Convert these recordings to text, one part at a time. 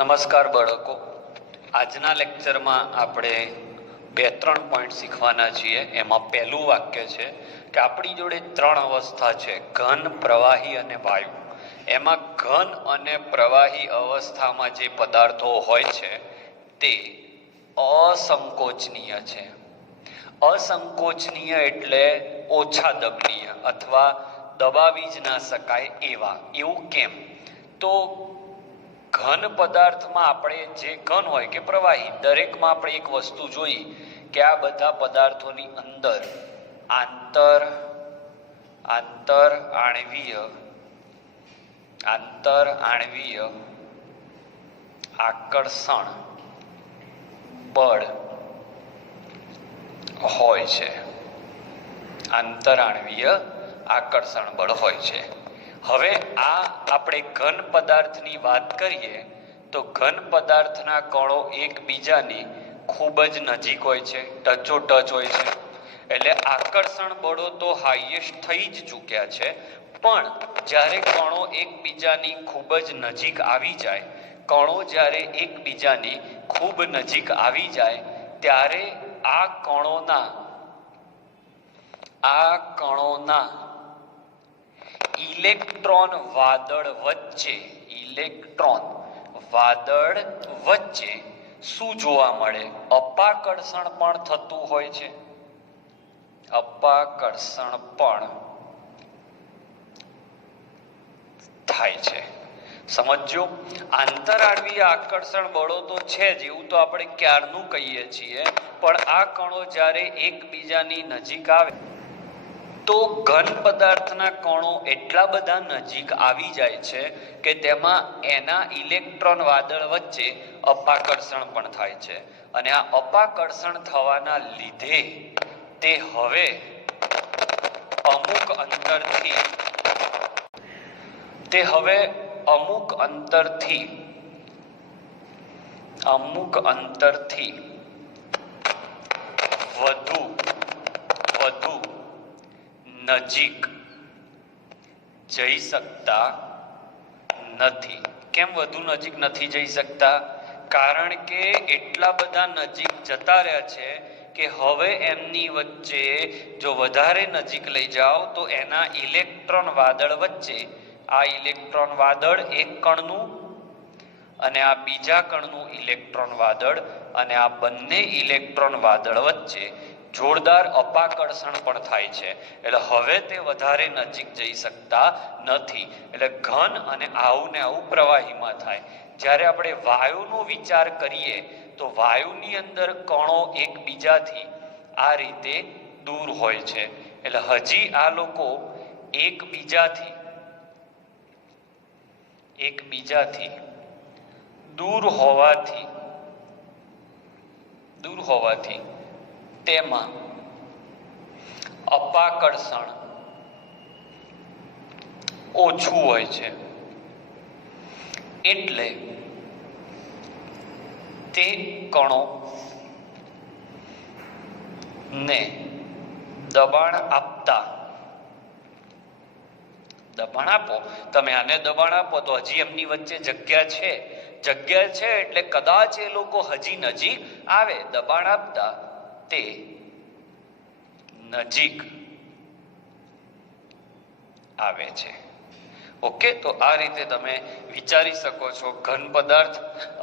નમસ્કાર બાળકો, આજના લેક્ચરમાં આપણે 2-3 પોઈન્ટ શીખવાના છીએ. એમાં પહેલું વાક્ય છે કે આપણી જોડે 3 અવસ્થા છે, ઘન, પ્રવાહી અને વાયુ. એમાં ઘન અને પ્રવાહી અવસ્થામાં જે પદાર્થો હોય છે તે અસંકોચનીય છે. અસંકોચનીય એટલે ઓછા દબનીય અથવા દબાવી જ ના શકાય એવા. એવું કેમ? તો ઘન પદાર્થમાં આપણે જે ઘન હોય કે પ્રવાહી, દરેકમાં આપણે એક વસ્તુ જોઈ કે આ બધા પદાર્થોની અંદર આંતર આણ્વીય આકર્ષણ બળ હોય છે. આંતરાણ્વીય આકર્ષણ બળ હોય છે. હવે આ આપણે ઘન પદાર્થની વાત કરીએ તો ઘન પદાર્થના કણો એકબીજાની ખૂબ જ નજીક હોય છે, ટચોટચ હોય છે. એટલે આકર્ષણ બળો તો હાઈએસ્ટ થઈ જ ચૂક્યા છે, પણ જ્યારે કણો એકબીજાની ખૂબ જ નજીક આવી જાય, જ્યારે ખૂબ નજીક આવી જાય ત્યારે આ કણોના ઇલેક્ટ્રોન વાદળ વચ્ચે શું જોવા મળે? અપાકર્ષણ પણ થતું હોય છે. અપાકર્ષણ પણ થાય છે. સમજો, આંતરાણ્વીય આકર્ષણ બળો તો છે જ, એવું તો આપણે ક્યારનું કહીએ છીએ, પણ આ કણો જ્યારે એકબીજાની નજીક આવે તો ઘન પદાર્થના કણો એટલા બધા નજીક આવી જાય છે કે તેમાં એના ઇલેક્ટ્રોન વાદળ વચ્ચે અપાકર્ષણ પણ થાય છે. અને આ અપાકર્ષણ થવાના લીધે તે હવે અમુક અંતરથી વધુ નજીક જઈ શકતા નથી. કેમ વધુ નજીક નથી જઈ શકતા? કારણ કે એટલા બધા નજીક જતા રહ્યા છે કે હવે એમની વચ્ચે જો વધારે નજીક લઈ જાઓ તો એના ઇલેક્ટ્રોન વાદળ વચ્ચે, આ ઇલેક્ટ્રોન વાદળ એક કણનું અને આ બીજા કણનું ઇલેક્ટ્રોન વાદળ, અને આ બંને ઇલેક્ટ્રોન વાદળ વચ્ચે જોરદાર અપાકર્ષણ પણ થાય છે. એટલે હવે તે વધારે નજીક જઈ શકતા નથી. એટલે ઘન અને આવું ને આવું પ્રવાહીમાં થાય. જ્યારે આપણે વાયુનો વિચાર કરીએ તો વાયુની અંદર કણો એકબીજાથી આ રીતે દૂર હોય છે. એટલે હજી આ લોકો એકબીજાથી દૂર હોવાથી તેમાં અપાકર્ષણ ઓછું હોય છે. એટલે તે કણો ને દબાણ આપો, તમે આને દબાણ આપો તો હજી એમની વચ્ચે જગ્યા છે એટલે કદાચ એ લોકો હજી નજીક આવે. દબાણ આપતા તે નજીક આવે છે. ઓકે, તો આ રીતે તમે વિચારી શકો છો. ઘન પદાર્થ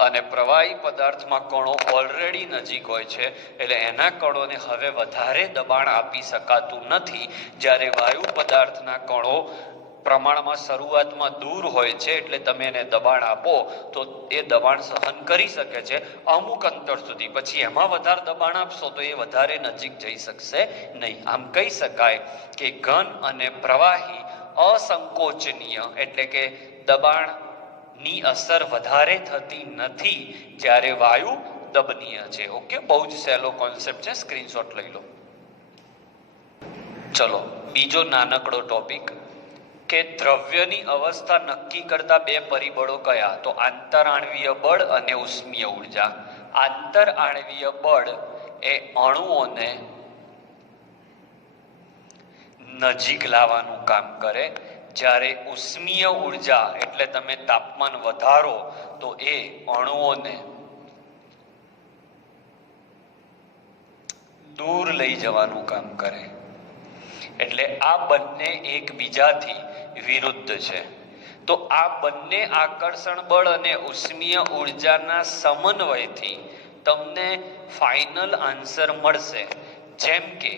અને પ્રવાહી પદાર્થમાં કણો ઓલરેડી નજીક હોય છે, એટલે એના કણોને હવે વધારે દબાણ આપી શકાતું નથી. જ્યારે વાયુ પદાર્થના કણો પ્રમાણમાં શરૂઆતમાં દૂર હોય છે, એટલે તમે એને દબાણ આપો તો એ દબાણ સહન કરી શકે છે અમુક અંતર સુધી. પછી એમાં વધારે દબાણ આપશો તો એ વધારે નજીક જઈ શકશે નહીં. આમ કહી શકાય કે ઘન અને પ્રવાહી અસંકોચનીય એટલે કે દબાણની અસર વધારે થતી નથી, જ્યારે વાયુ દબનીય છે. ઓકે, બહુ જ સહેલો કોન્સેપ્ટ છે, સ્ક્રીનશોટ લઈ લો. ચલો, બીજો નાનકડો ટોપિક કે દ્રવ્યની અવસ્થા નક્કી કરતા 2 પરિબળો કયા? તો આંતરાણ્વીય બળ અને ઉષ્મીય ઉર્જા. આંતરાણ્વીય બળ એ અણુઓને નજીક લાવવાનું કામ કરે, જ્યારે ઉષ્મીય ઉર્જા એટલે તમે તાપમાન વધારો તો એ અણુઓને દૂર લઈ જવાનું કામ કરે. એટલે આ બંને એકબીજાથી વિરુદ્ધ છે. તો આ બંને આકર્ષણ બળ અને ઉષ્મીય ઉર્જાના સમન્વયથી તમને ફાઇનલ આન્સર મળશે. જેમ કે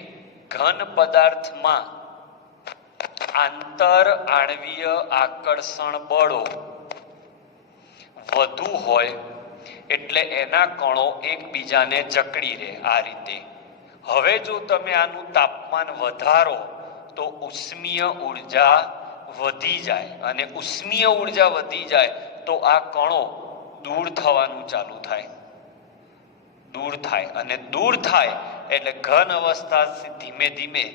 ઘન પદાર્થમાં આંતર આણ્વીય આકર્ષણ બળો વધુ હોય એટલે એના કણો એકબીજાને જકડી રહે આ રીતે. હવે જો તમે આનું તાપમાન વધારો તો ઉષ્મીય ઉર્જા વધી જાય, અને ઉષ્મીય ઉર્જા વધી જાય તો આ કણો દૂર થવાનું ચાલુ થાય, દૂર થાય, અને દૂર થાય એટલે ઘન અવસ્થા ધીમે ધીમે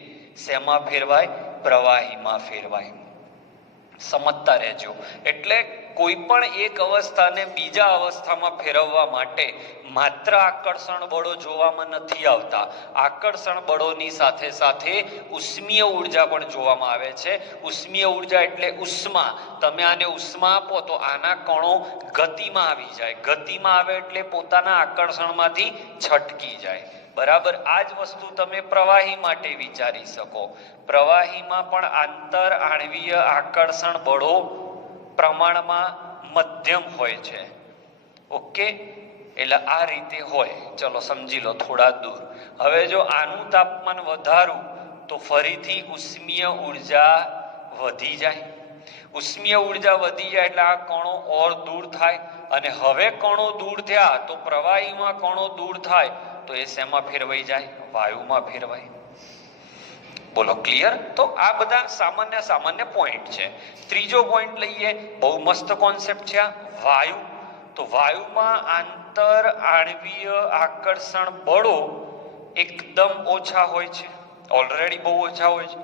શેમાં ફેરવાય? પ્રવાહીમાં ફેરવાય. સમજતા રહેજો. એટલે કોઈ પણ એક અવસ્થાને બીજા અવસ્થામાં ફેરવવા માટે માત્ર આકર્ષણ બળો જોવામાં નથી આવતા. આકર્ષણ બળોની સાથે સાથે ઉષ્મીય ઉર્જા પણ જોવામાં આવે છે. ઉષ્મીય ઉર્જા એટલે ઉષ્મા. તમે આને ઉષ્મા આપો તો આના કણો ગતિમાં આવી જાય. ગતિમાં આવે એટલે પોતાના આકર્ષણમાંથી છટકી જાય. બરાબર. આ જ વસ્તુ તમે પ્રવાહી માટે વિચારી શકો. પ્રવાહીમાં પણ આંતર આણ્વીય આકર્ષણ બળો પ્રમાણમાં મધ્યમ હોય છે. ઓકે, એટલે આ રીતે હોય. ચલો સમજી લો થોડા દૂર. હવે જો આનું તાપમાન વધારું તો ફરીથી ઉષ્મીય ઉર્જા વધી જાય. ઉષ્મીય ઉર્જા વધી જાય એટલે આ કણો ઓર દૂર થાય, અને હવે કણો દૂર થયા તો પ્રવાહીમાં કણો દૂર થાય તો એ શેમાં ફેરવાઈ જાય? વાયુમાં ફેરવાય. બોલો ક્લિયર? તો આ બધા સામાન્ય સામાન્ય પોઈન્ટ છે. ત્રીજો પોઈન્ટ લઈએ, બહુ મસ્ત કોન્સેપ્ટ છે આ, વાયુ. તો વાયુમાં આંતર આણ્વીય આકર્ષણ બળો એકદમ ઓછા હોય છે, ઓલરેડી બહુ ઓછા હોય છે,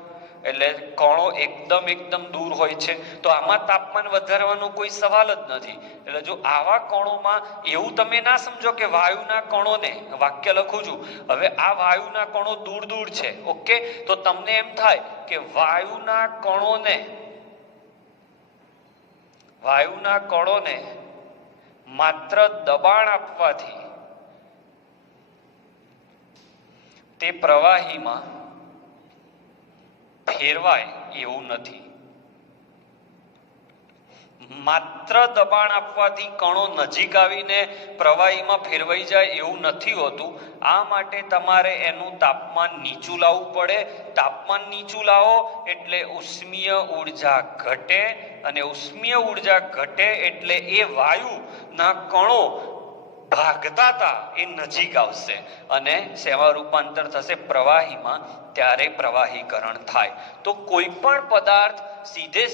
એટલે કણો એકદમ દૂર હોય છે. તો આમાં તાપમાન વધારવાનો કોઈ સવાલ જ નથી. એટલે જો આવા કણોમાં એવું તમે ના સમજો કે વાયુના કણોને, વાક્ય લખું છું, હવે આ વાયુના કણો દૂર દૂર છે, ઓકે, તો તમને એમ થાય કે વાયુના કણોને માત્ર દબાણ આપવાથી તે પ્રવાહીમાં ફેરવાય એવું નથી. માત્ર દબાણ આપવાથી કણો નજીક આવીને પ્રવાહીમાં ફેરવાઈ જાય એવું નથી હોતું. આ માટે તમારે એનું તાપમાન નીચું લાવવું પડે. તાપમાન નીચું લાવો એટલે ઉષ્મીય ઉર્જા ઘટે, અને ઉષ્મીય ઉર્જા ઘટે એટલે એ વાયુના કણો ભાગતા હતા એ નજીક આવશે અને શેમાં રૂપાંતર થશે? પ્રવાહીમાં. ત્યારે પ્રવાહીકરણ થાય. તો કોઈ પણ પદાર્થ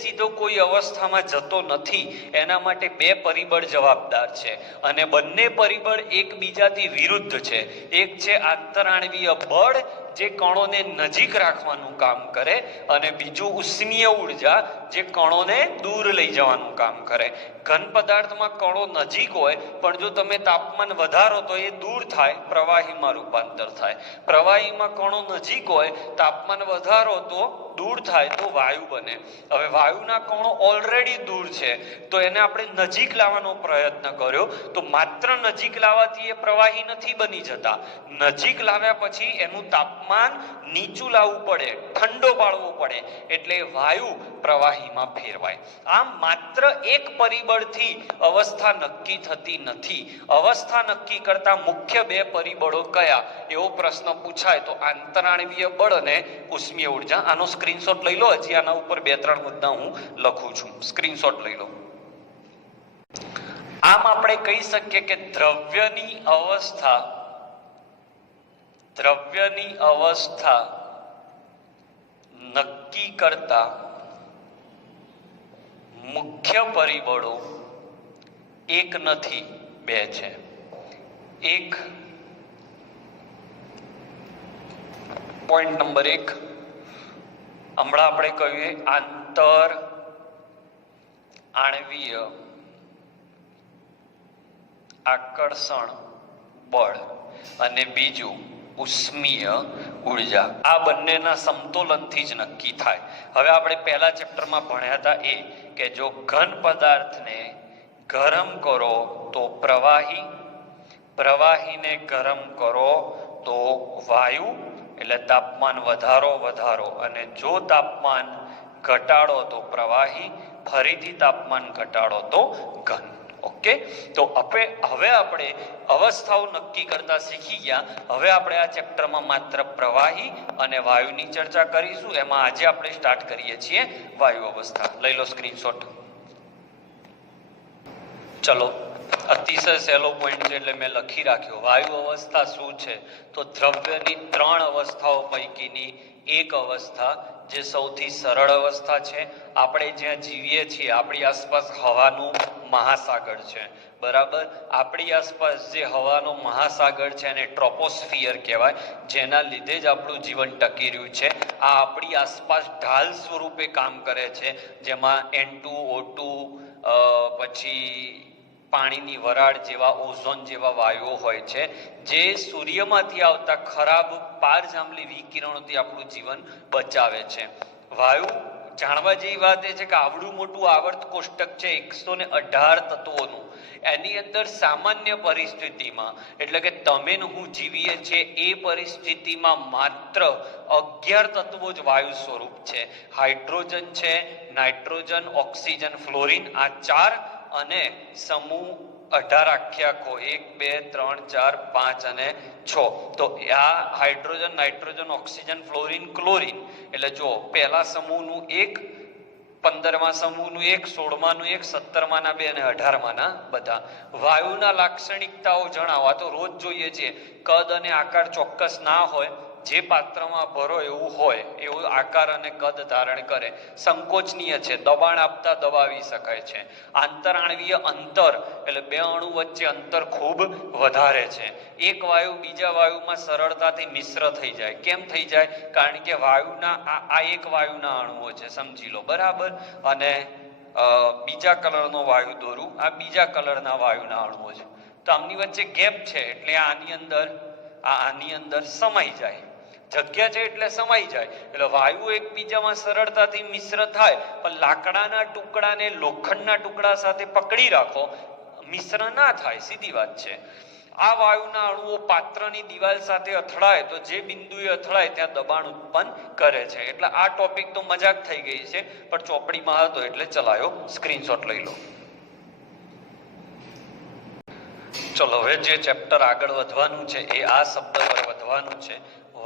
સીધો કોઈ અવસ્થામાં જતો નથી. એના માટે બે પરિબળ જવાબદાર છે, અને બંને પરિબળ એકબીજાથી વિરુદ્ધ છે. એક છે આંતરાણ્વીય બળ, જે કણોને નજીક રાખવાનું કામ કરે, અને બીજું ઉષ્મીય ઉર્જા, જે કણોને દૂર લઈ જવાનું કામ કરે. ઘન પદાર્થમાં કણો નજીક હોય, પણ જો તમે તાપમાન વધારો તો એ દૂર થાય, પ્રવાહીમાં રૂપાંતર થાય. પ્રવાહીમાં કણો નજીક હોય, તાપમાન વધારો તો દૂર થાય, તો વાયુ બને. હવે વાયુના કણો ઓલરેડી દૂર છે, તો એને આપણે નજીક લાવવાનો પ્રયત્ન કર્યો, તો માત્ર નજીક લાવવાથી એ પ્રવાહી નથી બની જતા. નજીક લાવ્યા પછી એનું તાપમાન નીચું લાવવું પડે, ઠંડો પાડવો પડે, એટલે વાયુ પ્રવાહીમાં ફેરવાય. આમ માત્ર એક પરિબળથી અવસ્થા નક્કી થતી નથી. અવસ્થા નક્કી કરતા મુખ્ય બે પરિબળો કયા? એવો પ્રશ્ન પૂછાય તો આંતરાણ્વીય બળ અને ઉષ્મીય ઉર્જા. આનો સ્ક્રીનશોટ લઈ લો. હજી આના ઉપર 2-3 મુદ્દા હું લખું છું, સ્ક્રીનશોટ લઈ લો. આમ આપણે કહી શકીએ કે દ્રવ્યની અવસ્થા નક્કી કરતા મુખ્ય પરિબળો એક નથી, બે છે. એક પોઈન્ટ નંબર 1, હમણાં આપણે કહ્યું આંતર આણ્વીય આકર્ષણ બળ, અને બીજું ઉષ્મીય ઉર્જા. આ બંનેના સમતોલનથી જ નક્કી થાય. હવે આપણે પહેલા ચેપ્ટરમાં ભણ્યા હતા એ કે જો ઘન પદાર્થને ગરમ કરો તો પ્રવાહી, પ્રવાહીને ગરમ કરો તો વાયુ, એટલે તાપમાન વધારો, અને જો તાપમાન ઘટાડો તો પ્રવાહી, ફરીથી તાપમાન ઘટાડો તો ઘન. ઓકે, તો હવે આપણે અવસ્થાઓ નક્કી કરતા શીખી ગયા. હવે આપણે આ ચેપ્ટરમાં માત્ર પ્રવાહી અને વાયુની ચર્ચા કરીશું. એમાં આજે આપણે સ્ટાર્ટ કરીએ છીએ વાયુ અવસ્થા. લઈ લો સ્ક્રીનશોટ. ચલો, અતિશય સહેલો પોઈન્ટ છે એટલે મેં લખી રાખ્યો. વાયુ અવસ્થા શું છે? તો દ્રવ્યની 3 અવસ્થાઓ પૈકીની એક અવસ્થા, જે સૌથી સરળ અવસ્થા છે. આપણે જ્યાં જીવીએ છીએ આપણી આસપાસ હવાનું મહાસાગર છે, બરાબર. આપણી આસપાસ જે હવાનો મહાસાગર છે એને ટ્રોપોસ્ફિયર કહેવાય, જેના લીધે જ આપણું જીવન ટકી રહ્યું છે. આ આપણી આસપાસ ઢાલ સ્વરૂપે કામ કરે છે, જેમાં N2O2 પછી પાણીની વરાળ જેવા, ઓઝોન જેવા વાયુઓ હોય છે, જે સૂર્યમાંથી આવતા ખરાબ પારજાંબલી વિકિરણોથી આપણું જીવન બચાવે છે. વાયુ જાણવા જેવી વાત એ છે કે આવડું મોટું આવર્ત કોષ્ટક છે 118 તત્વોનું. એની અંદર સામાન્ય પરિસ્થિતિમાં, એટલે કે તમે ને હું જીવીએ છીએ એ પરિસ્થિતિમાં માત્ર 11 તત્વો જ વાયુ સ્વરૂપ છે. હાઇડ્રોજન છે, નાઇટ્રોજન, ઓક્સિજન, ફ્લોરિન, આ 4, અને સમૂહ 18 આખો 1 2 3 4 5 અને 6. તો આ hydrogen, nitrogen, oxygen, fluorine, chlorine, એટલે જો પહેલા સમૂહનું 1, 15મા સમૂહનું 1, 16માનું 1, 17માના 2 અને 18માના બધા. વાયુના લાક્ષણિકતાઓ જણાવો. આ તો રોજ જોઈએ છીએ. કદ અને આકાર ચોક્કસ ના હોય, જે પાત્રમાં ભરો એવું હોય એવો આકાર અને કદ ધારણ કરે. સંકોચનીય છે, દબાણ આપતા દબાવી શકાય છે. આંતરાણવીય અંતર, એટલે બે અણુ વચ્ચે અંતર ખૂબ વધારે છે. એક વાયુ બીજા વાયુમાં સરળતાથી મિશ્ર થઈ જાય. કેમ થઈ જાય? કારણ કે વાયુના આ એક વાયુના અણુઓ છે, સમજી લો, બરાબર. અને બીજા કલરનો વાયુ દોરું, આ બીજા કલરના વાયુના અણુઓ છે. તો આમની વચ્ચે ગેપ છે, એટલે આની અંદર સમાઈ જાય. જગ્યા છે એટલે સમાઈ જાય. એટલે વાયુ એકબીજામાં સરળતાથી મિશ્ર થાય, પણ લાકડાના ટુકડાને લોખંડના ટુકડા સાથે પકડી રાખો, મિશ્ર ના થાય. સીધી વાત છે. આ વાયુના અણુઓ પાત્રની દિવાલ સાથે અથડાય તો જે બિંદુએ અથડાય ત્યાં દબાણ ઉત્પન્ન કરે છે. એટલે આ ટોપિક તો મજાક થઈ ગઈ છે, પણ ચોપડીમાં હતો એટલે ચલાયો. સ્ક્રીનશોટ લઈ લો. ચલો, હવે જે ચેપ્ટર આગળ વધવાનું છે એ આ શબ્દ પર વધવાનું છે,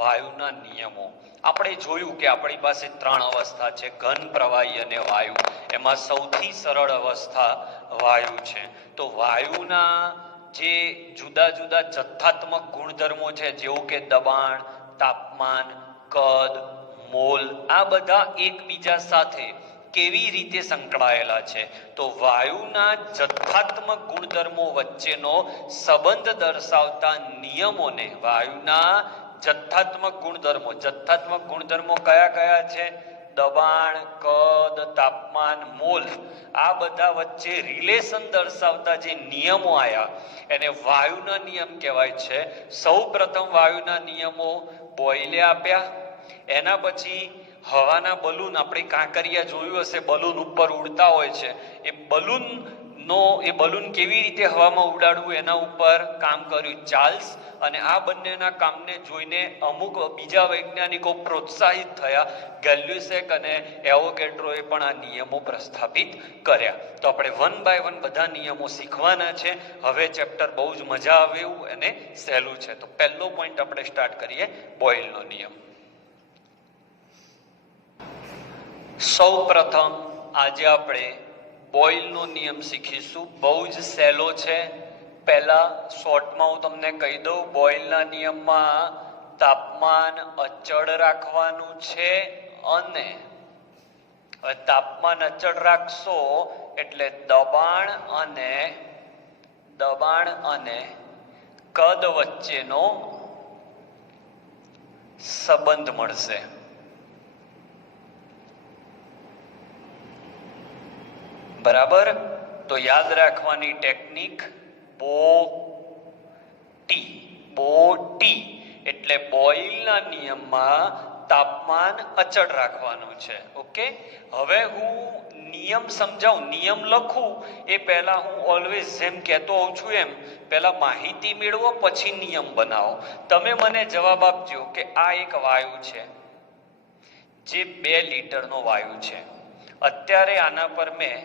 વાયુના નિયમો. આપણે જોયું કે આપણી પાસે 3 અવસ્થા છે, ઘન, પ્રવાહી અને વાયુ. એમાં સૌથી સરળ અવસ્થા વાયુ છે. તો વાયુના જે જુદા જુદા જથ્થાત્મક ગુણધર્મો છે, જેવું કે દબાણ, તાપમાન, કદ, મોલ, આ બધા એકબીજા સાથે કેવી રીતે સંકળાયેલા છે? તો વાયુના જથ્થાત્મક ગુણધર્મો વચ્ચેનો સંબંધ દર્શાવતા નિયમોને વાયુના જથ્થાત્મક ગુણધર્મો કયા કયા છે? દબાણ, કદ, તાપમાન, મોલ, આ બધા વચ્ચે રિલેશન દર્શાવતા જે નિયમો આયા એને વાયુના નિયમ કહેવાય છે. સૌ પ્રથમ વાયુના નિયમો બોયલે આપ્યા. એના પછી હવાના બલૂન, આપણે કાંકરિયા જોયું હશે, બલૂન ઉપર ઉડતા હોય છે. એ બલૂન કેવી રીતે હવામાં ઉડાડવું એના ઉપર કામ કર્યું ચાર્લ્સ. અને આ બંનેના કામને જોઈને અમુક બીજા વૈજ્ઞાનિકો પ્રોત્સાહિત થયા. ગેલ્યુસેક અને એવોગેડ્રોએ પણ આ નિયમો પ્રસ્થાપિત કર્યા. તો આપણે 1 બાય 1 બધા નિયમો શીખવાના છે. હવે ચેપ્ટર બહુ જ મજા આવે એવું અને સહેલું છે. તો પહેલો પોઈન્ટ આપણે સ્ટાર્ટ કરીએ, બોયલનો નિયમ. સૌ પ્રથમ આજે આપણે બોયલનો નિયમ શીખીશું. બહુ જ સહેલો છે. પહેલા શોર્ટમાં હું તમને કહી દઉં, બોયલના નિયમમાં તાપમાન અચળ રાખવાનું છે, અને તાપમાન અચળ રાખશો એટલે દબાણ અને કદ વચ્ચેનો સંબંધ મળશે. બરાબર? તો યાદ રાખવાની ટેકનિક, બોટી એટલે બોઇલના નિયમમાં તાપમાન અચળ રાખવાનું છે. ઓકે, હવે હું નિયમ સમજાવું, નિયમ લખું એ પહેલા હું ઓલવેઝ જેમ કહેતો હોઉં છું એમ પહેલા માહિતી મેળવો પછી નિયમ બનાવો. તમે મને જવાબ આપજો કે આ એક વાયુ છે જે 2 લિટરનો વાયુ છે. અત્યારે આના પર મેં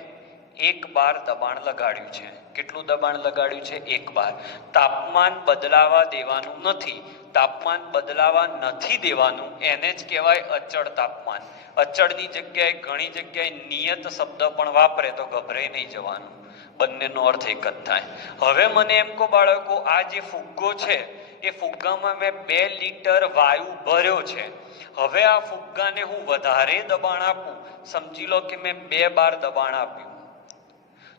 1 બાર દબાણ લગાડ્યું છે. કેટલું દબાણ લગાડ્યું છે? 1 બાર. તાપમાન બદલાવા દેવાનું નથી. તાપમાન બદલાવા નથી દેવાનું એને જ કહેવાય અચળ તાપમાન. અચળની જગ્યાએ ઘણી જગ્યાએ નિયત શબ્દ પણ વાપરે તો ગભરાઈ નહીં જવાનું, બંનેનો અર્થ એક જ થાય. હવે મને એમ કહો બાળકો, આ જે ફુગ્ગો છે એ ફુગ્ગામાં મેં 2 લિટર વાયુ ભર્યો છે. હવે આ ફુગ્ગાને હું વધારે દબાણ આપું, સમજી લો કે મેં 2 બાર દબાણ આપ્યું,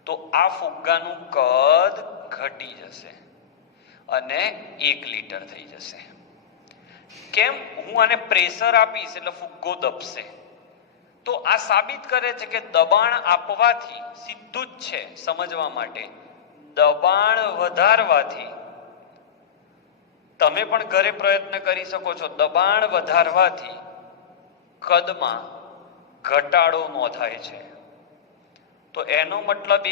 તો આ ફુગ્ગાનું કદ ઘટી જશે અને 1 લિટર થઈ જશે. કેમ? હું આને પ્રેશર આપીશ એટલે ફુગ્ગો દબશે. તો આ સાબિત કરે છે કે દબાણ આપવાથી સીધું જ છે સમજવા માટે, દબાણ વધારવાથી તમે પણ ઘરે પ્રયત્ન કરી શકો છો. દબાણ વધારવાથી કદમાં ઘટાડો ન થાય છે. તો એનો મતલબ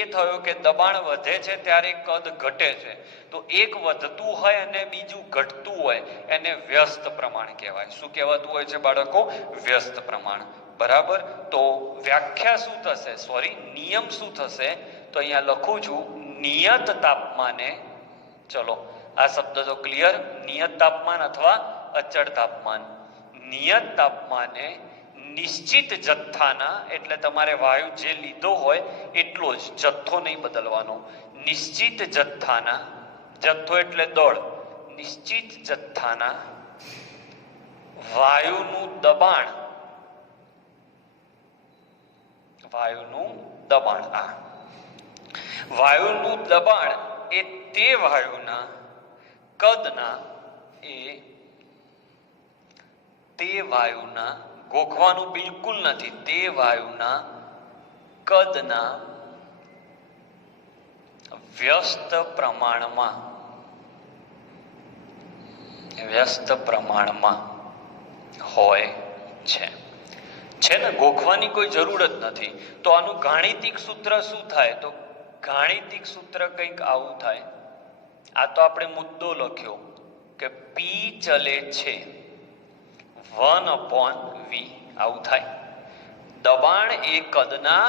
એ થયો કે દબાણ વધે છે ત્યારે કદ ઘટે છે. તો એક વધતું હોય અને બીજું ઘટતું હોય એને વ્યસ્ત પ્રમાણ કહેવાય. શું કહેવાતું હોય છે બાળકો? વ્યસ્ત પ્રમાણ. બરાબર. તો વ્યાખ્યા શું થશે? સોરી, નિયમ શું થશે? તો અહીંયા લખું છું, નિયત તાપમાને, ચલો આ શબ્દ તો ક્લિયર, નિયત તાપમાન અથવા અચળ તાપમાન. નિયત તાપમાને નિશ્ચિત જથ્થાના, એટલે તમારે વાયુ જે લીધો હોય એટલો જ, જથ્થો નહીં બદલવાનો. નિશ્ચિત જથ્થાના, જથ્થો એટલે દળ, નિશ્ચિત જથ્થાના વાયુનું દબાણ, વાયુનું દબાણ, આ વાયુનું દબાણ એ તે વાયુના કદના, એ તે વાયુના, ગોખવાનું બિલકુલ નથી, તે વાયુના કદના વ્યસ્ત પ્રમાણમાં, વ્યસ્ત પ્રમાણમાં હોય છે. છે ને? ગોખવાની કોઈ જરૂર જ નથી. તો આનું ગાણિતિક સૂત્ર શું થાય? તો ગાણિતિક સૂત્ર કંઈક આવું થાય. આ તો આપણે મુદ્દો લખ્યો કે પી ચલે છે 1/v, આવું થાય. દબાણ એ કદના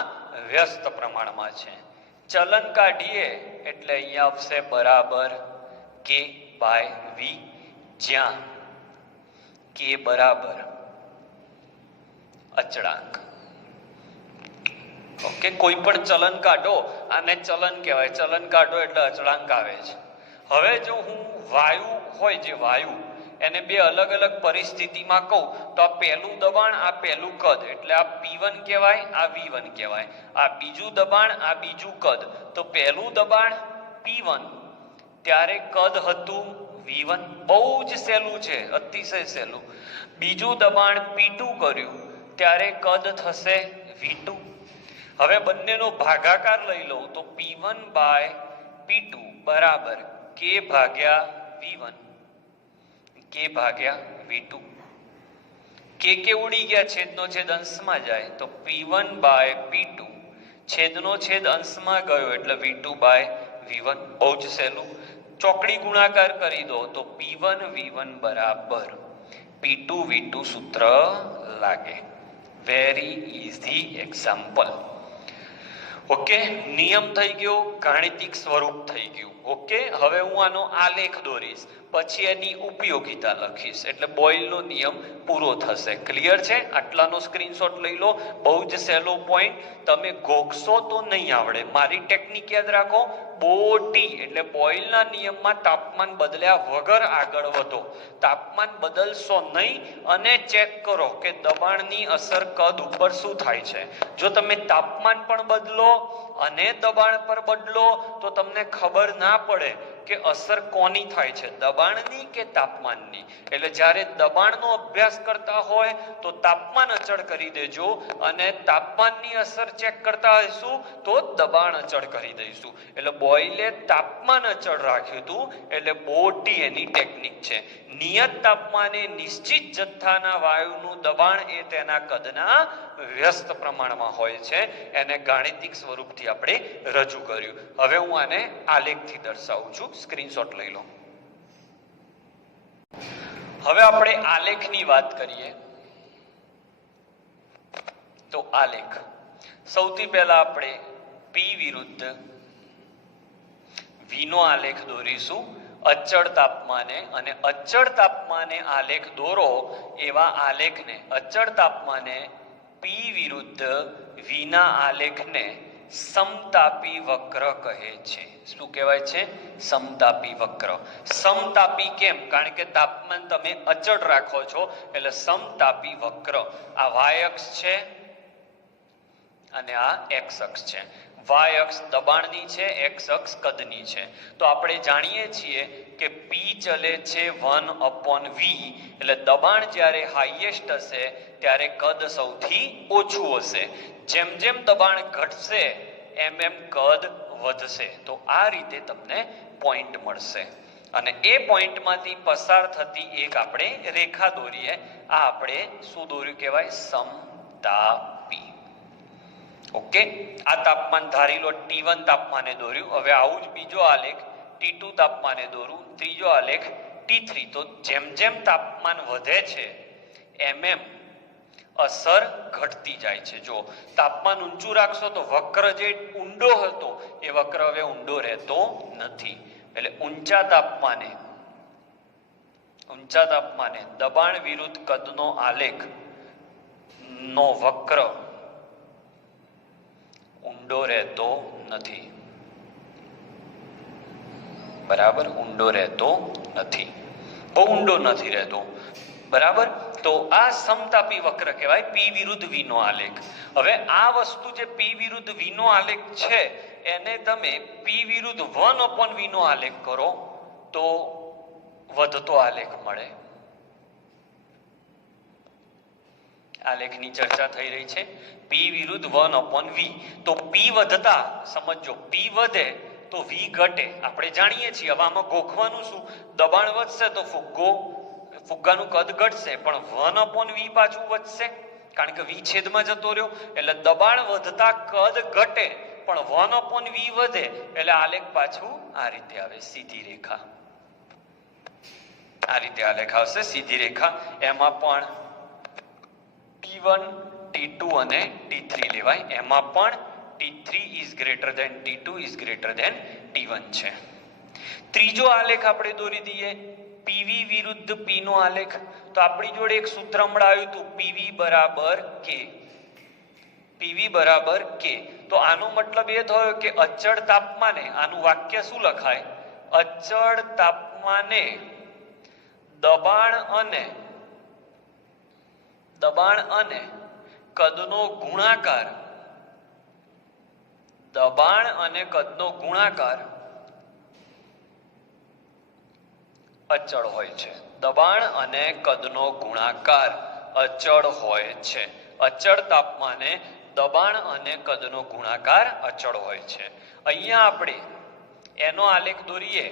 વ્યસ્ત પ્રમાણમાં છે. ચલન કાઢીએ એટલે અહીંયા આવશે બરાબર k/v, જ્યાં k બરાબર અચળાંક. ઓકે, કોઈ પણ ચલન કાઢો, આને ચલન કહેવાય, ચલન કાઢો એટલે અચળાંક આવે છે. હવે જો હું વાયુ હોય, જે વાયુ એને 2 અલગ અલગ પરિસ્થિતિમાં કહું તો આ પહેલું દબાણ, આ પહેલું કદ, એટલે આ P1 કહેવાય, આ V1 કહેવાય. આ બીજું દબાણ, આ બીજું કદ. તો પહેલું દબાણ P1 ત્યારે કદ હતું V1, બહુ જ સહેલું છે, અતિશય સહેલું. બીજું દબાણ P2 કર્યું ત્યારે કદ થશે V2. હવે બંનેનો ભાગાકાર લઈ લઉં તો P1/P2 બરાબર k ભાગ્યા V1, k ભાગ્યા V2. કે ઉડી ગયા, છેદનો છેદ અંશમાં જાય, તો P1/P2 છેદનો છેદ અંશમાં ગયો એટલે V2/V1. બહુ જ સહેલું. ચોકડી ગુણાકાર કરી દો તો P1V1 બરાબર P2V2 સૂત્ર લાગે. Very easy example. ઓકે, નિયમ થઈ ગયો, ગાણિતિક સ્વરૂપ થઈ ગયું. ઓકે, હવે હું આનો આલેખ દોરીશ, પછી એની ઉપયોગિતા લખીશ, એટલે બોઇલનો નિયમ પૂરો થશે. ક્લિયર છે? આટલાનો સ્ક્રીનશોટ લઈ લો. બહુ જ સહેલો પોઈન્ટ, તમે ગોખશો તો નહીં આવડે. મારી ટેકનિક યાદ રાખો, બોટી એટલે બોઇલના નિયમમાં તાપમાન બદલ્યા વગર આગળ વધો. તાપમાન બદલશો નહીં અને ચેક કરો કે દબાણની અસર કદ ઉપર શું થાય છે. જો તમે તાપમાન પણ બદલો અને દબાણ પર બદલો તો તમને ખબર ના પડે કે અસર કોની થાય છે, દબાણની કે તાપમાનની. એટલે જ્યારે દબાણનો અભ્યાસ કરતા હોય તો તાપમાન અચળ કરી દેજો, અને તાપમાનની અસર ચેક કરતા હોઈશું તો દબાણ અચળ કરી દઈશું. એટલે બોયલે તાપમાન અચળ રાખ્યું હતું, એટલે બોટી એની ટેકનિક છે. નિયત તાપમાને નિશ્ચિત જથ્થાના વાયુનું દબાણ એ તેના કદના વ્યસ્ત પ્રમાણમાં હોય છે. એને ગાણિતિક સ્વરૂપથી આપણે રજૂ કર્યું. હવે હું આને આલેખથી દર્શાવું છું. સ્ક્રીનશોટ લઈ લો. હવે આપણે આલેખની વાત કરીએ તો આલેખ સૌથી પહેલા આપણે પી વિરુદ્ધ વી નો આલેખ દોરીશું અચળ તાપમાને. અને અચળ તાપમાને આલેખ દોરો એવા આલેખને, અચળ તાપમાને પી વિરુદ્ધ વી ના આલેખને સમતાપી વક્ર કહે છે. શું કહેવાય છે? સમતાપી વક્ર. સમતાપી કેમ? કારણ કે તાપમાન તમે અચળ રાખો છો, એટલે સમતાપી વક્ર. આ વાય અક્ષ છે અને આ એક્સ અક્ષ છે. વાય અક્ષ દબાણની છે, એક્સ અક્ષ કદની છે. તો આપણે જાણીએ છીએ કે પી ચલે છે 1/v. એટલે દબાણ જ્યારે હાઈએસ્ટ હશે ત્યારે કદ સૌથી ઓછું હશે. જેમ જેમ દબાણ ઘટશે એમ એમ કદ વધશે. તો આ રીતે તમને પોઈન્ટ મળશે, અને એ પોઈન્ટમાંથી પસાર થતી એક આપણે રેખા દોરીએ. આ આપણે શું દોર્યું કહેવાય? સમતાપી. ઓકે, આ તાપમાન ધારી લો T1 તાપમાને દોર્યું. હવે આવું જ બીજો આલેખ T2 તાપમાને દોરું, ત્રીજો આલેખ T3. તો જેમ જેમ તાપમાન વધે છે એમ એમ અસર ઘટતી જાય છે. જો તાપમાન ઊંચું રાખશો તો વક્ર જે ઊંડો હતો એ વક્ર હવે ઊંડો રહેતો નથી. એટલે ઊંચા તાપમાને દબાણ વિરુદ્ધ કદનો આલેખ નો વક્ર ઊંડો રહેતો નથી. બરાબર, ઊંડો રહેતો નથી, બહુ ઊંડો નથી રહેતો. બરાબર, તો આ સમતાપી વક્ર કહેવાય, પી વિરુદ્ધ વી નો આલેખ. હવે આ વસ્તુ જે પી વિરુદ્ધ વી નો આલેખ છે એને તમે પી વિરુદ્ધ 1/v નો આલેખ કરો તો વધતો આલેખ મળે. આલેખની ચર્ચા થઈ રહી છે. પી વિરુદ્ધ 1/v. તો પી વધતા, સમજો, પી વધે તો વી ઘટે. આપણે જાણીએ છીએ. હવે આમાં ગોખવાનું શું? દબાણ વધશે તો ફુગ્ગાનું કદ ઘટશે, પણ 1/v પાછું વધશે કારણ કે વી છેદમાં જતો રહ્યો. એટલે દબાણ વધતા કદ ઘટે પણ 1/v વધે, એટલે આલેખ પાછું આ રીતે આવે, સીધી રેખા. આ રીતે આલેખ આવશે, સીધી રેખા. એમાં પણ T1, T2 અને T3 લેવાય. એમાં પણ T3 is greater than T2 is greater than T1 છે. ત્રીજો આલેખ આપણે દોરી દઈએ, PV વિરુદ્ધ P નો આલેખ. તો આપણી જોડે એક સૂત્ર હમણાં આવ્યું હતું, PV બરાબર K. PV બરાબર K. તો આનો મતલબ એ થયો કે અચળ તાપમાને, આનું વાક્ય શું લખાય? અચળ તાપમાને દબાણ અને કદનો ગુણાકાર, દબાણ અને કદનો ગુણાકાર અચળ હોય છે. દબાણ અને કદનો ગુણાકાર અચળ હોય છે. અચળ તાપમાને દબાણ અને કદનો ગુણાકાર અચળ હોય છે. અહીંયા આપણે એનો આલેખ દોરીએ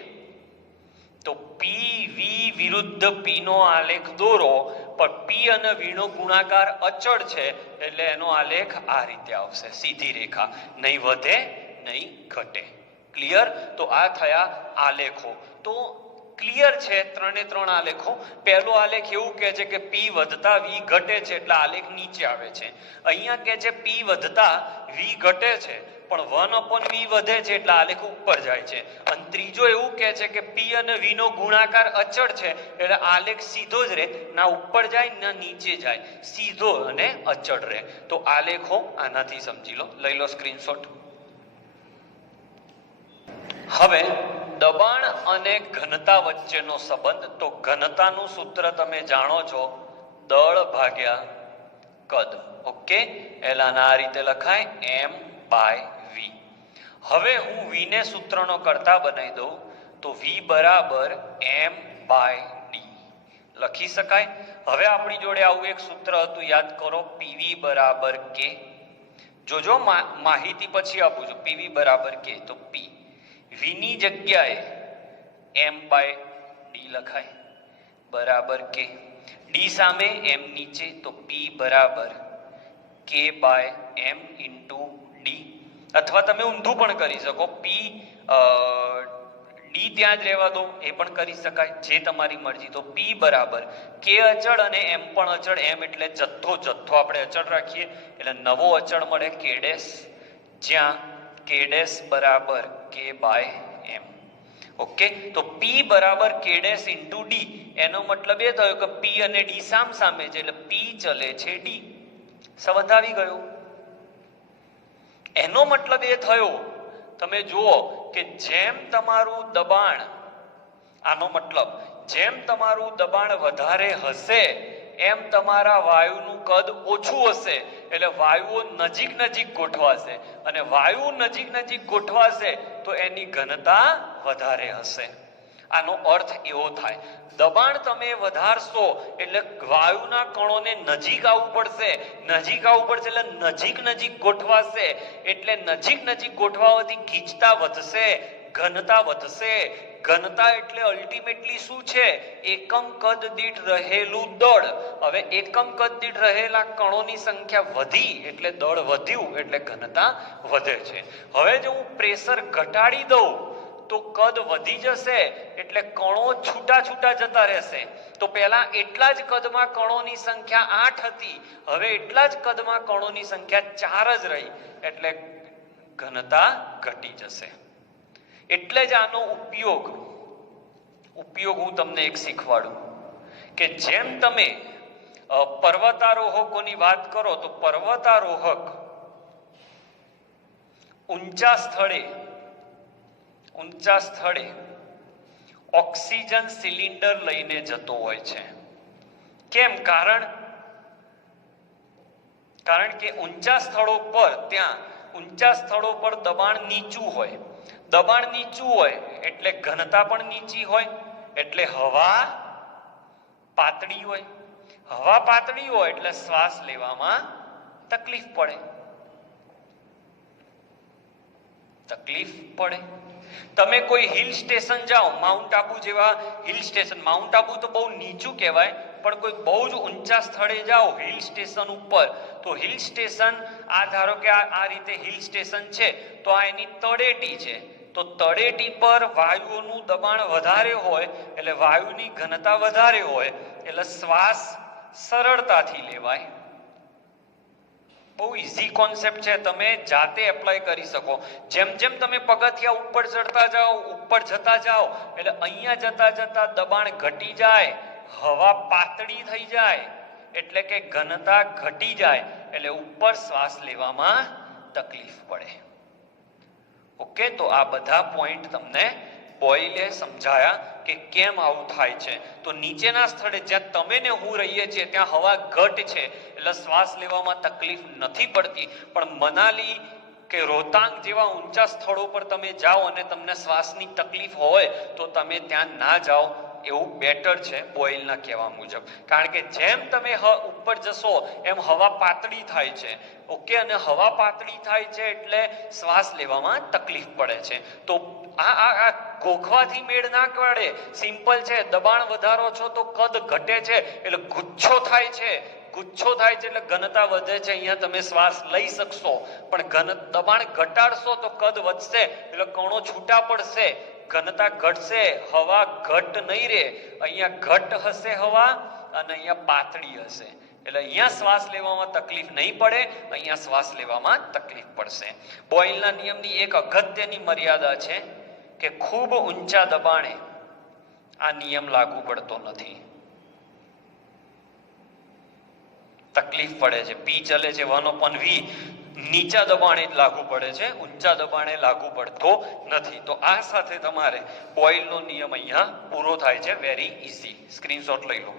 તો PV વિરુદ્ધ P નો આલેખ દોરો, પણ P અને V નો ગુણાકાર અચળ છે એટલે એનો આલેખ આ રીતે આવશે, સીધી રેખા, નહીં વધે નહીં ઘટે. ક્લિયર? તો આ થયા આલેખો. તો ક્લિયર છે ત્રણે ત્રણ આલેખો. પહેલો આલેખ એવું કહે છે કે P વધતા V ઘટે છે એટલે આલેખ નીચે આવે છે. અહીંયા કહે છે P વધતા V ઘટે છે પણ 1/v વધે છે એટલે આલેખ ઉપર જાય છે. અને ત્રીજો એવું કહે છે કે P અને V નો ગુણાકાર અચળ છે એટલે આલેખ સીધો જ રહે, ના ઉપર જાય ના નીચે જાય, સીધો અને અચળ રહે. તો આલેખો આનાથી સમજી લો. લઈ લો સ્ક્રીનશોટ. હવે દબાણ અને ઘનતા વચ્ચેનો સંબંધ. તો ઘનતાનું સૂત્ર તમે જાણો છો, દળ ભાગ્યા કદ. ઓકે, એલાના આ રીતે લખાય M/v. હવે હું V ને સૂત્રનો કરતા બનાવી દઉં તો V બરાબર m/d લખી શકાય. હવે આપણી જોડે આવું એક સૂત્ર હતું, યાદ કરો, PV બરાબર K. જોજો માહિતી પછી આપું છું. PV બરાબર K, તો P V ની જગ્યાએ m/d લખાય બરાબર K. D સામે m નીચે, તો P બરાબર K/m into D. અથવા તમે ઊંધું પણ કરી શકો, P D ત્યાં જ રહેવા દો, એ પણ કરી શકાય, જે તમારી મરજી. તો P બરાબર K અચળ અને m પણ અચળ. m એટલે જથ્થો આપણે અચળ રાખીએ એટલે નવો અચળ મળે K ડેશ, જ્યાં K ડેશ બરાબર K/m. ઓકે, તો P બરાબર K ડેશ ઇન્ટુ D. એનો મતલબ એ થયો કે P અને D સામે છે એટલે P ચલે છે D. સમજ આવી ગયો? એનો મતલબ એ થયો, તમે જુઓ કે જેમ તમારું દબાણ, આનો મતલબ જેમ તમારું દબાણ વધારે હશે એમ તમારા વાયુનું કદ ઓછું હશે, એટલે વાયુઓ નજીક ગોઠવાશે, અને વાયુ નજીક ગોઠવાશે તો એની ઘનતા વધારે હશે. આનો અર્થ એવો થાય, દબાણ તમે વધારશો એટલે વાયુના કણોને નજીક આવવું પડશે એટલે નજીક ગોઠવાશે, એટલે નજીક ગોઠવાવાથી ગીચતા વધશે, ઘનતા વધશે. ઘનતા એટલે અલ્ટિમેટલી શું છે? એકમ કદ દીઠ રહેલું દળ. હવે એકમ કદ દીઠ રહેલા કણોની સંખ્યા વધી એટલે દળ વધ્યું એટલે ઘનતા વધે છે. હવે જો હું પ્રેશર ઘટાડી દઉં તો કદ વધી જશે એટલે કણો છૂટા જતા રહેશે. તો પહેલા એટલા જ કદમાં કણોની સંખ્યા 8 હતી, હવે એટલા જ કદમાં કણોની સંખ્યા 4 જ રહી, એટલે ઘનતા ઘટી જશે. એટલે જ આનો ઉપયોગ હું તમને એક શીખવાડું કે જેમ તમે પર્વતારોહકોની વાત કરો તો પર્વતારોહક ઊંચા સ્થળે ઓક્સિજન સિલિન્ડર લઈને જતો હોય છે. કેમ? કારણ કે ઊંચા સ્થળો પર દબાણ નીચું હોય એટલે ઘનતા પણ નીચી હોય, એટલે હવા પાતળી હોય એટલે શ્વાસ લેવામાં તકલીફ પડે. તમે કોઈ હિલ સ્ટેશન જાઓ, માઉન્ટ આબુ જેવા હિલ સ્ટેશન, માઉન્ટ આબુ તો બહુ નીચું કહેવાય, પણ કોઈ બહુ જ ઊંચા સ્થળે જાઓ હિલ સ્ટેશન ઉપર, તો હિલ સ્ટેશન ધારો કે આ રીતે હિલ સ્ટેશન છે, તો આ એની તળેટી છે, તો તળેટી પર વાયુઓનું દબાણ વધારે હોય એટલે વાયુની ઘનતા વધારે હોય એટલે શ્વાસ સરળતાથી લેવાય. બહુ ઈઝી કોન્સેપ્ટ છે, તમે જાતે એપ્લાય કરી શકો. જેમ તમે પગથિયા ઉપર જતા જાઓ એટલે અહીંયા જતા દબાણ ઘટી જાય, હવા પાતળી થઈ જાય, એટલે કે ઘનતા ઘટી જાય, એટલે ઉપર શ્વાસ લેવામાં તકલીફ પડે. ઓકે, તો આ બધા પોઈન્ટ તમને બોયલે સમજાયા કે કેમ આવું થાય છે. તો નીચેના સ્થળે જ્યાં તમે ને હું રહીએ છીએ ત્યાં હવા ઘટ છે એટલે શ્વાસ લેવામાં તકલીફ નથી પડતી, પણ મનાલી કે રોહતાંગ જેવા ઊંચા સ્થળો પર તમે જાઓ અને તમને શ્વાસની તકલીફ હોય તો તમે ત્યાં ના જાઓ એવું બેટર છે બોયલના કહેવા મુજબ. કારણ કે જેમ તમે ઉપર જશો એમ હવા પાતળી થાય છે. ઓકે, અને હવા પાતળી થાય છે એટલે શ્વાસ લેવામાં તકલીફ પડે છે. તો આ ગોખવાથી મેળ ના પડે. સિમ્પલ છે, દબાણ વધારો છો તો કદ ઘટે છે એટલે ગુચ્છો થાય છે એટલે ઘનતા વધે છે. અહીંયા તમે શ્વાસ લઈ શકશો, પણ દબાણ ઘટાડશો તો કદ વધશે એટલે કણો છૂટા પડશે, ઘનતા ઘટશે, હવા ઘટ નહીં રહે. અહીંયા ઘટ હશે હવા અને અહીંયા પાતળી હશે, એટલે અહીંયા શ્વાસ લેવામાં તકલીફ નહીં પડે, અહીંયા શ્વાસ લેવામાં તકલીફ પડશે. બોયલના નિયમની એક અગત્યની મર્યાદા છે કે ખૂબ ઊંચા દબાણે આ નિયમ લાગુ પડતો નથી, તકલીફ પડે છે. P ચલે છે 1/V, નીચા દબાણે જ લાગુ પડે છે, ઊંચા દબાણે લાગુ પડતો નથી. તો આ સાથે તમારે બોયલનો નિયમ અહીંયા પૂરો થાય છે. વેરી ઇઝી, સ્ક્રીનશોટ લઈ લો.